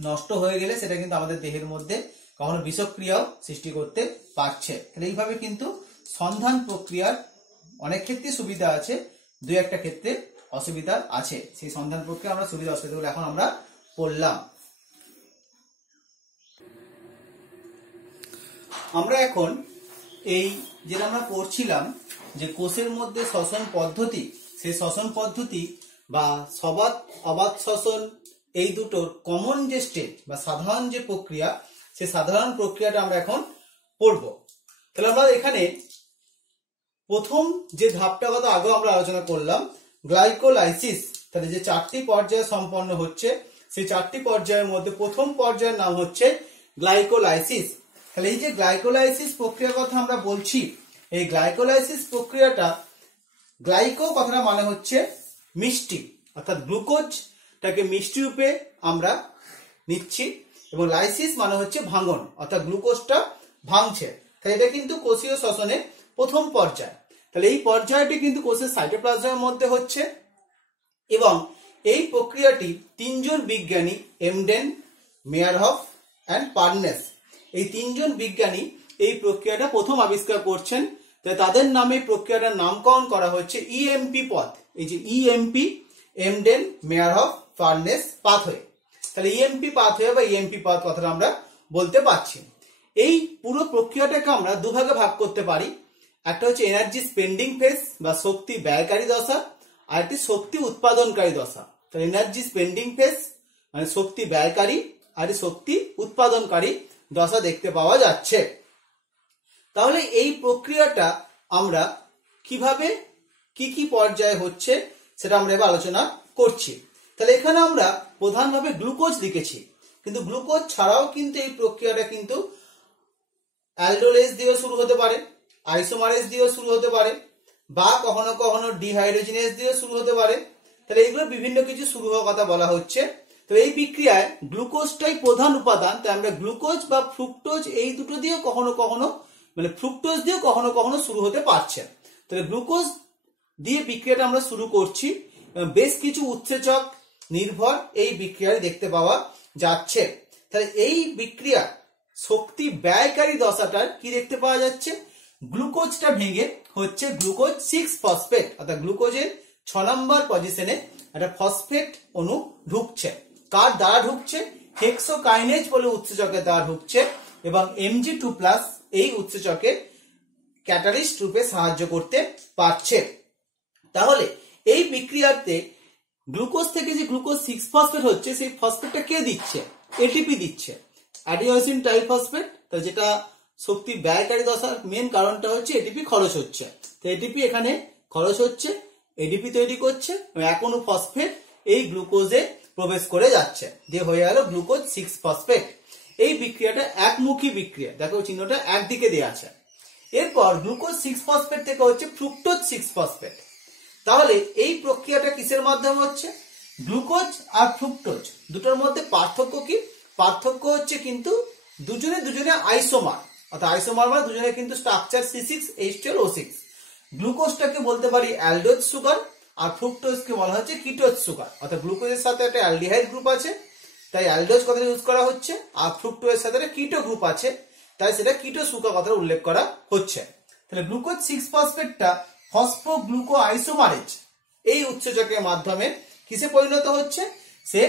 নষ্ট হয়ে গেলে সেটা কিন্তু আমাদের দেহের মধ্যে কখনো বিষক্রিয়াও সৃষ্টি করতে পারছে। তাহলে এইভাবে কিন্তু সন্ধান প্রক্রিয়ার অনেক ক্ষেত্রে সুবিধা আছে, দুই একটা ক্ষেত্রে অসুবিধা আছে। সেই সন্ধান প্রক্রিয়া আমরা সুবিধা অসুবিধাগুলো এখন আমরা পড়লাম। আমরা এখন এই যেটা আমরা পড়ছিলাম যে কোষের মধ্যে শ্বসন পদ্ধতি, সেই শ্বসন পদ্ধতি বা সবাত অবাত শ্বসন, এই দুটোর কমন যে স্টেজ বা সাধারণ যে প্রক্রিয়া, সেই সাধারণ প্রক্রিয়াটা আমরা এখন পড়ব। তাহলে আমরা এখানে প্রথম যে ধাপটা কথা আগে আমরা আলোচনা করলাম গ্লাইকোলাইসিস, তাহলে যে 4টি পর্যায়ে সম্পন্ন হচ্ছে, সেই 4টি পর্যায়ের মধ্যে প্রথম পর্যায়ের নাম হচ্ছে গ্লাইকোলাইসিস। তাহলে এই যে গ্লাইকোলাইসিস প্রক্রিয়ার কথা আমরা বলছি, এই গ্লাইকোলাইসিস প্রক্রিয়াটা, গ্লাইকো কথাটা মানে হচ্ছে মিষ্টি, অর্থাৎ গ্লুকোজটাকে মিষ্টি রূপে আমরা নিচ্ছি, এবং লাইসিস মানে হচ্ছে ভাঙন, অর্থাৎ গ্লুকোজটা ভাঙছে। তাহলে এটা কিন্তু কোষীয় শ্বসনের প্রথম পর্যায়। তাহলে এই পর্যায়টি কিন্তু কোষের সাইটোপ্লাজমের মধ্যে হচ্ছে, এবং এই প্রক্রিয়াটি 3 জন বিজ্ঞানী এমডেন, মেয়ারহফ অ্যান্ড পার্নেস, এই 3 জন বিজ্ঞানী এই প্রক্রিয়াটা প্রথম আবিষ্কার করছেন। তাই তাদের নামে প্রক্রিয়াটার নামকরণ করা হচ্ছে ইএমপি পথ। এই যে EMP, Embden, Meyerhof, Parnas pathway. তাহলে ইএমপি পাথওয়ে বা ইএমপি পথ কথাটা আমরা বলতে পারছি। এই পুরো প্রক্রিয়াটাকে আমরা দুভাগে ভাগ করতে পারি, একটা হচ্ছে এনার্জি স্পেন্ডিং ফেজ বা শক্তি ব্যয়কারী দশা, আর একটি শক্তি উৎপাদনকারী দশা। তাহলে এনার্জি স্পেন্ডিং ফেজ মানে শক্তি ব্যয়কারী, আর শক্তি উৎপাদনকারী দশা দেখতে পাওয়া যাচ্ছে। তাহলে এই প্রক্রিয়াটা আমরা কিভাবে কি কি পর্যায়ে হচ্ছে সেটা আমরা এবার আলোচনা করছি। তাহলে এখানে আমরা প্রধানভাবে গ্লুকোজ লিখেছি, কিন্তু গ্লুকোজ ছাড়াও কিন্তু এই প্রক্রিয়াটা কিন্তু অ্যালডোলেজ দিয়েও শুরু হতে পারে, আইসোমারেজ দিয়েও শুরু হতে পারে, বা কখনো কখনো ডিহাইড্রোজিনেজ দিয়েও শুরু হতে পারে। তাহলে এইগুলো বিভিন্ন কিছু শুরু হওয়ার কথা বলা হচ্ছে। তো এই বিক্রিয়ায় গ্লুকোজটাই প্রধান উপাদান, তাই আমরা গ্লুকোজ বা ফ্রুক্টোজ এই দুটো দিয়েও কখনো কখনো মানে ফ্রুক্টোজ দিয়েও কখনো কখনো শুরু হতে পারছে। তাহলে গ্লুকোজ দিয়ে বিক্রিয়াটা আমরা শুরু করছি, বেশ কিছু উৎসেচক নির্ভর এই বিক্রিয়ায় দেখতে পাওয়া যাচ্ছে। তাহলে এই বিক্রিয়া শক্তি ব্যয়কারী দশাটার কি দেখতে পাওয়া যাচ্ছে, গ্লুকোজটা ভেঙে হচ্ছে গ্লুকোজ 6 ফসফেট, অর্থাৎ গ্লুকোজের 6 নম্বর পজিশনে একটা ফসফেট অণু ঢুকছে। কার দ্বারা ঢুকছে, হেক্সোকাইনেজ বলে উৎসেচকের দ্বারা ঢুকছে, এবং Mg2+ এই উৎসেচকে ক্যাটালিস্ট রূপে সাহায্য করতে পারছে। তাহলে এই বিক্রিয়াতে গ্লুকোজ থেকে যে গ্লুকোজ 6 ফসফেট হচ্ছে, সেই ফসফেটটা কে দিচ্ছে, এটিপি দিচ্ছে, অ্যাডিনোসিন ট্রাইফসফেট। তো যেটা শক্তি ব্যয়কারী দশার মেন কারণটা হচ্ছে এটিপি খরচ হচ্ছে। তো এটিপি এখানে খরচ হচ্ছে, এডিপি তৈরি করছে, এক অণু ফসফেট এই গ্লুকোজে প্রবেশ করে যাচ্ছে, দিয়ে হয়ে গেল গ্লুকোজ 6 ফসফেট। এই বিক্রিয়াটা একমুখী বিক্রিয়া, দেখো চিহ্নটা একদিকে দেওয়া আছে। এরপর গ্লুকোজ 6 ফসফেট থেকে হচ্ছে ফ্রুক্টোজ 6 ফসফেট। তাহলে এই প্রক্রিয়াটা কিসের মাধ্যমে হচ্ছে, গ্লুকোজ আর ফ্রুক্টোজ দুটোর মধ্যে পার্থক্য কি, পার্থক্য হচ্ছে কিন্তু দুজনে আইসোমার, অর্থাৎ আইসোমার মানে দুজনে কিন্তু স্ট্রাকচার C6H12O6। গ্লুকোজটাকে বলতে পারি অ্যালডোজ সুগার, আর ফ্রুক্টোজকে বলা হচ্ছে কিটোজ সুগার, অর্থাৎ গ্লুকোজের সাথে একটা অ্যালডিহাইড গ্রুপ আছে তাই অ্যালডোজ কথাটা ইউজ করা হচ্ছে, আর ফ্রুক্টোজের সাথে একটা কিটো গ্রুপ আছে তাই সেটা কিটো সুগার কথাটা উল্লেখ করা হচ্ছে। তাহলে গ্লুকোজ 6 ফসফেটটা ফসফোগ্লুকো আইসোমারেজ এই উৎসেচকের মাধ্যমে কিসে পরিণত হচ্ছে, সে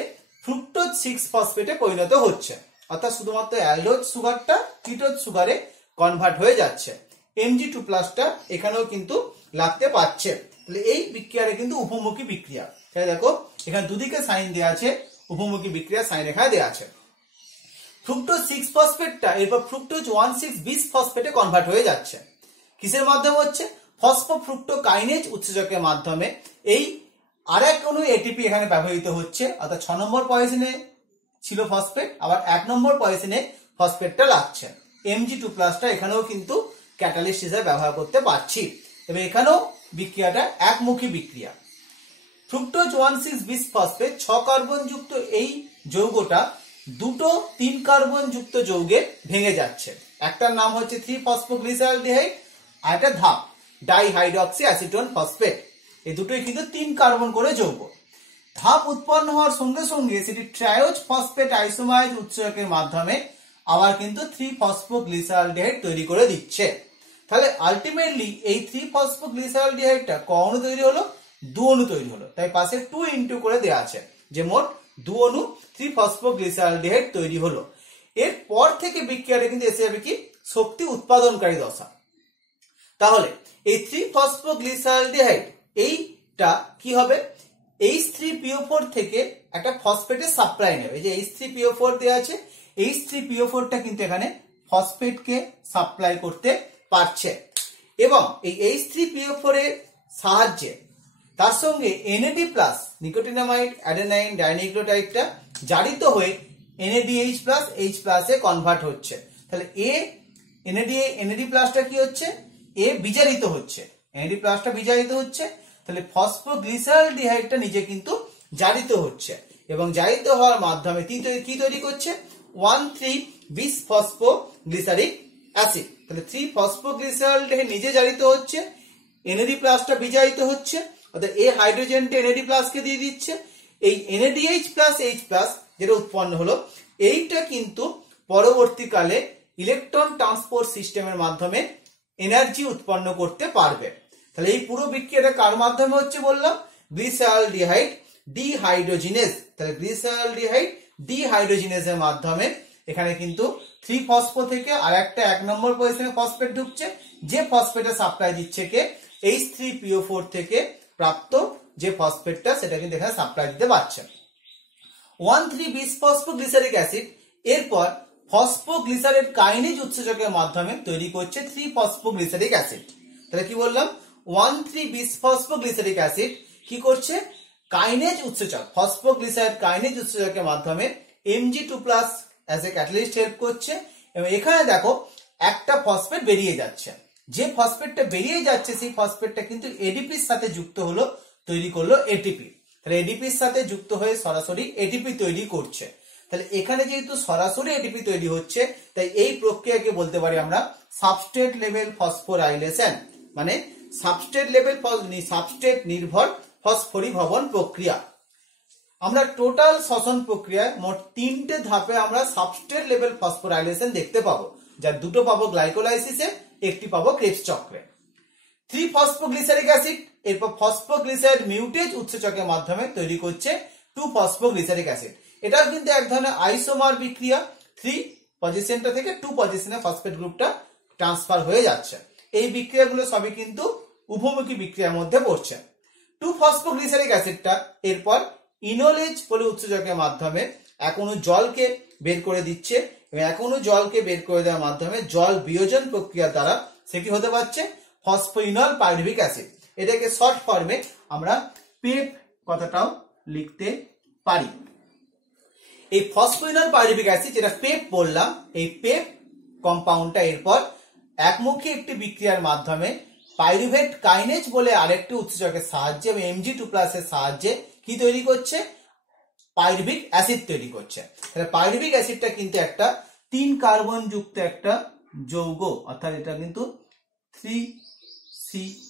ফ্রুক্টোজ 6 ফসফেটে পরিণত হচ্ছে, অর্থাৎ শুধুমাত্র অ্যালডোজ সুগারটা কিটোজ সুগারে কনভার্ট হয়ে যাচ্ছে। Mg2+টা এখানেও কিন্তু লাগতে পারছে। তাহলে এই বিক্রিয়াটা কিন্তু উপমুখী বিক্রিয়া। তাই দেখো এখানে দুদিকে সাইন দেওয়া আছে, উপমুখী বিক্রিয়া সাইন এখানে দেওয়া আছে। ফ্রুক্টোজ 6 ফসফেটটা এরপর ফ্রুক্টোজ 1,6-বিস ফসফেটে কনভার্ট হয়ে যাচ্ছে। কিসের মাধ্যমে হচ্ছে, ফসফোফ্রুক্টোকাইনেজ উৎসেচকের মাধ্যমে। এই আরেক অণু এটিপি এখানে ব্যবহৃত হচ্ছে, অর্থাৎ 6 নম্বর পজিশনে ছিল ফসফেট, আবার 1 নম্বর পজিশনে ফসফেটটা লাগছে। Mg2+টা এখানেও কিন্তু ক্যাটালিস্ট হিসেবে ব্যবহার করতে পারছি। তবে এখানেও বিক্রিয়াটা একমুখী বিক্রিয়া। ফ্রুক্টোজ 1,6-বিস ফসফেট 6 কার্বন যুক্ত এই যৌগটা দুটো 3 কার্বন যুক্ত যৌগে ভেঙে যাচ্ছে। একটার নাম হচ্ছে 3-ফসফোগ্লিসালডিহাইড, আর একটা ধাপ ডাইহাইড্রক্সি অ্যাসিটোন ফসফেট। এই দুটোই কিন্তু 3 কার্বন করে যৌগ। ধাপ উৎপন্ন হওয়ার সঙ্গে সঙ্গে সেটি ট্রায়োজ ফসফেট আইসোমারেজ উৎসেচকের মাধ্যমে আবার কিন্তু 3-ফসফোগ্লিসালডিহাইড তৈরি করে দিচ্ছে। তাহলে আলটিমেটলি এই 3-ফসফোগ্লিসালডিহাইডটা ক অণু তৈরি হলো, 2 অণু তৈরি হলো, তাই পাশে 2 ইনটু করে দেওয়া আছে, যে মোট 2 অণু 3-ফসফোগ্লিসালডিহাইড তৈরি হলো। এরপর থেকে বিক্রিয়াটা কিন্তু এসে যাবে কি, শক্তি উৎপাদনকারী দশা। তাহলে এই 3-ফসফোগ্লিসালডিহাইড এইটা কি হবে, H3PO4 থেকে একটা ফসফেটের সাপ্লাই নেবে। এই যে H3PO4 দেওয়া আছে, H3PO4টা কিন্তু এখানে ফসফেটকে সাপ্লাই করতে পারছে, এবং এই H3PO4 এর সাহায্যে তার সঙ্গে NAD+ নিকোটিনামাইড অ্যাডেনাইন ডাইনিউক্লিওটাইডটা জারিত হয়ে NADH+ H+ এ কনভার্ট হচ্ছে। তাহলে NAD+টা কি হচ্ছে, বিজারিত হচ্ছে, NAD+টা বিজারিত হচ্ছে। তাহলে ফসফোগ্লিসালডিহাইডটা নিজে কিন্তু জারিত হচ্ছে, এবং জারিত হওয়ার মাধ্যমে কি তৈরি করছে, 1,3-বিস ফসফোগ্লিসারিক অ্যাসিড। তাহলে 3-ফসফোগ্লিসালডিহাইড নিজে জারিত হচ্ছে, NAD+টা বিজারিত হচ্ছে, অর্থাৎ এই হাইড্রোজেনটা NAD+ কে দিয়ে দিচ্ছে। এই NADH+ H+ যেটা উৎপন্ন হলো, এইটা কিন্তু পরবর্তীকালে ইলেকট্রন ট্রান্সপোর্ট সিস্টেমের মাধ্যমে এনার্জি উৎপন্ন করতে পারবে। তাহলে এই পুরো বিক্রিয়াটা কার মাধ্যমে হচ্ছে বললাম, গ্লিসালডিহাইড ডিহাইড্রোজিনেজ। তাহলে গ্লিসালডিহাইড ডিহাইড্রোজিনেজের মাধ্যমে এখানে কিন্তু 3-ফসফো থেকে আর একটা 1 নম্বর পজিশনে ফসফেট ঢুকছে, যে ফসফেটের সাপ্লাই দিচ্ছে কে, H3PO4 থেকে প্রাপ্ত যে ফসফেটটা, সেটা কিন্তু এখানে সাপ্লাই দিতে পারছে। 1,3-বিস ফসফোগ্লিসারিক অ্যাসিড এরপর ফসফোগ্লিসারেট কাইনেজ উৎসেচকের মাধ্যমে তৈরি করছে 3-ফসফোগ্লিসারিক অ্যাসিড। তাহলে কি বললাম, 1,3-বিস ফসফোগ্লিসারিক অ্যাসিড কি করছে, কাইনেজ উৎসেচক ফসফোগ্লিসারেট কাইনেজ উৎসেচকের মাধ্যমে Mg2+ as a catalyst help করছে এবং এখানে দেখো একটা ফসফেট বেরিয়ে যাচ্ছে, যে ফসফেটটা বেরিয়ে যাচ্ছে সেই ফসফেটটা কিন্তু এডিপির সাথে যুক্ত হলো, তৈরি করলো এটিপি। তাহলে এডিপির সাথে যুক্ত হয়ে সরাসরি এটিপি তৈরি করছে। তাহলে এখানে যেহেতু সরাসরি এটিপি তৈরি হচ্ছে, তাই এই প্রক্রিয়াকে বলতে পারি আমরা সাবস্ট্রেট লেভেল ফসফোরাইলেশন, মানে সাবস্ট্রেট নির্ভর ফসফরিভবন প্রক্রিয়া। আমরা টোটাল শ্বসন প্রক্রিয়ায় মোট 3টে ধাপে আমরা সাবস্ট্রেট লেভেল ফসফোরাইলেশন দেখতে পাবো, যার দুটো পাবো গ্লাইকোলাইসিসে, একটি পাবো ক্রেবস চক্রে। 3-ফসফোগ্লিসারিক অ্যাসিড, এরপর ফসফোগ্লিসাইড মিউটেজ উৎসেচকের মাধ্যমে তৈরি করছে 2-ফসফোগ্লিসারিক অ্যাসিড। এটাও কিন্তু এক ধরনের আইসোমার বিক্রিয়া, 3 পজিশনটা থেকে 2 পজিশনে ফসফেট গ্রুপটা ট্রান্সফার হয়ে যাচ্ছে। এই বিক্রিয়াগুলো সবই কিন্তু উভমুখী বিক্রিয়ার মধ্যে পড়ছে। 2-ফসফোগ্লিসারিক অ্যাসিডটা এরপর ইনোলেজ বলে উৎসেচকের মাধ্যমে এখনো জলকে বের করে দিচ্ছে এবং এখনো জলকে বের করে দেওয়ার মাধ্যমে জল বিয়োজন প্রক্রিয়া দ্বারা সে কি হতে পারছে, ফসফোইনল পাইরুভিক অ্যাসিড। এটাকে শর্ট ফর্মে আমরা পেপ কথাটাও লিখতে পারি। এই ফসফোইনল পাইরুভিক অ্যাসিড, যেটা পেপ বললাম, এই পেপ কম্পাউন্ডটা এরপর একমুখী একটি বিক্রিয়ার মাধ্যমে পাইরুভেট কাইনেজ বলে আরেকটি উৎসেচকের সাহায্যে এবং Mg2+ এর সাহায্যে কি তৈরি করছে, পাইরুভিক অ্যাসিড তৈরি করছে। তাহলে পাইরুভিক অ্যাসিডটা কিন্তু একটা 3 কার্বন যুক্ত একটা যৌগ, অর্থাৎ এটা কিন্তু 3C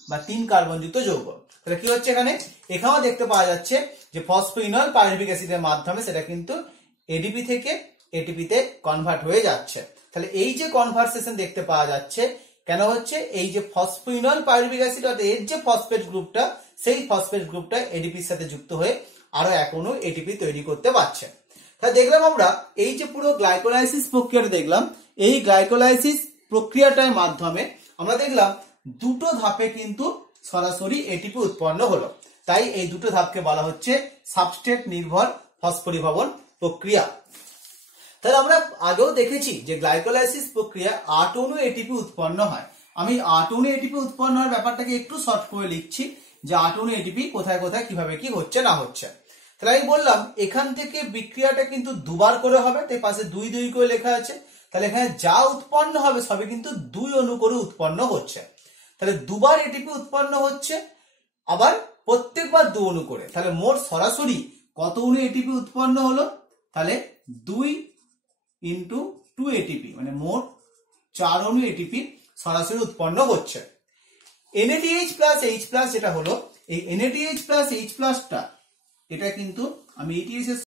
বা 3 কার্বন যুক্ত যৌগ। তাহলে কি হচ্ছে এখানেও দেখতে পাওয়া যাচ্ছে যে ফসফোইনল পাইরুভিক অ্যাসিডের মাধ্যমে সেটা কিন্তু এডিপি থেকে এটিপিতে কনভার্ট হয়ে যাচ্ছে। তাহলে এই যে কনভার্সেশন দেখতে পাওয়া যাচ্ছে কেন হচ্ছে, এই যে ফসফোইনল পাইরুভিক অ্যাসিড অর্থাৎ এর যে ফসফেট গ্রুপটা, সেই ফসফেট গ্রুপটা এডিপির সাথে যুক্ত হয়ে আরো এখনো এটিপি তৈরি করতে পারছে। তাহলে দেখলাম আমরা এই যে পুরো গ্লাইকোলাইসিস প্রক্রিয়াটা দেখলাম, এই গ্লাইকোলাইসিস প্রক্রিয়াটার মাধ্যমে আমরা দেখলাম দুটো ধাপে কিন্তু সরাসরি এটিপি উৎপন্ন হলো। তাই এই দুটো ধাপকে বলা হচ্ছে সাবস্ট্রেট নির্ভর ফসফরিভবন প্রক্রিয়া। তাহলে আমরা আগেও দেখেছি যে গ্লাইকোলাইসিস প্রক্রিয়া 8 অণু এটিপি উৎপন্ন হয়। আমি 8 অণু এটিপি উৎপন্ন হওয়ার ব্যাপারটাকে একটু শর্ট করে লিখছি যে 8 অণু এটিপি কোথায় কোথায় কিভাবে কি হচ্ছে না হচ্ছে। তাহলে আমি বললাম এখান থেকে বিক্রিয়াটা কিন্তু দুবার করে হবে, তাই পাশে 2-2 করে লেখা আছে। তাহলে এখানে যা উৎপন্ন হবে সবই কিন্তু 2 অণু করে উৎপন্ন হচ্ছে। তাহলে দুবার এটিপি উৎপন্ন হচ্ছে, আবার প্রত্যেকবার 2 অণু করে। তাহলে মোট সরাসরি কত অণু এটিপি উৎপন্ন হলো, তাহলে 2 × 2 এটিপি, মানে মোট 4 অণু এটিপি সরাসরি উৎপন্ন হচ্ছে। NADH+H+ যেটা হলো, এই NADH+H+টা এটা কিন্তু আমি ATH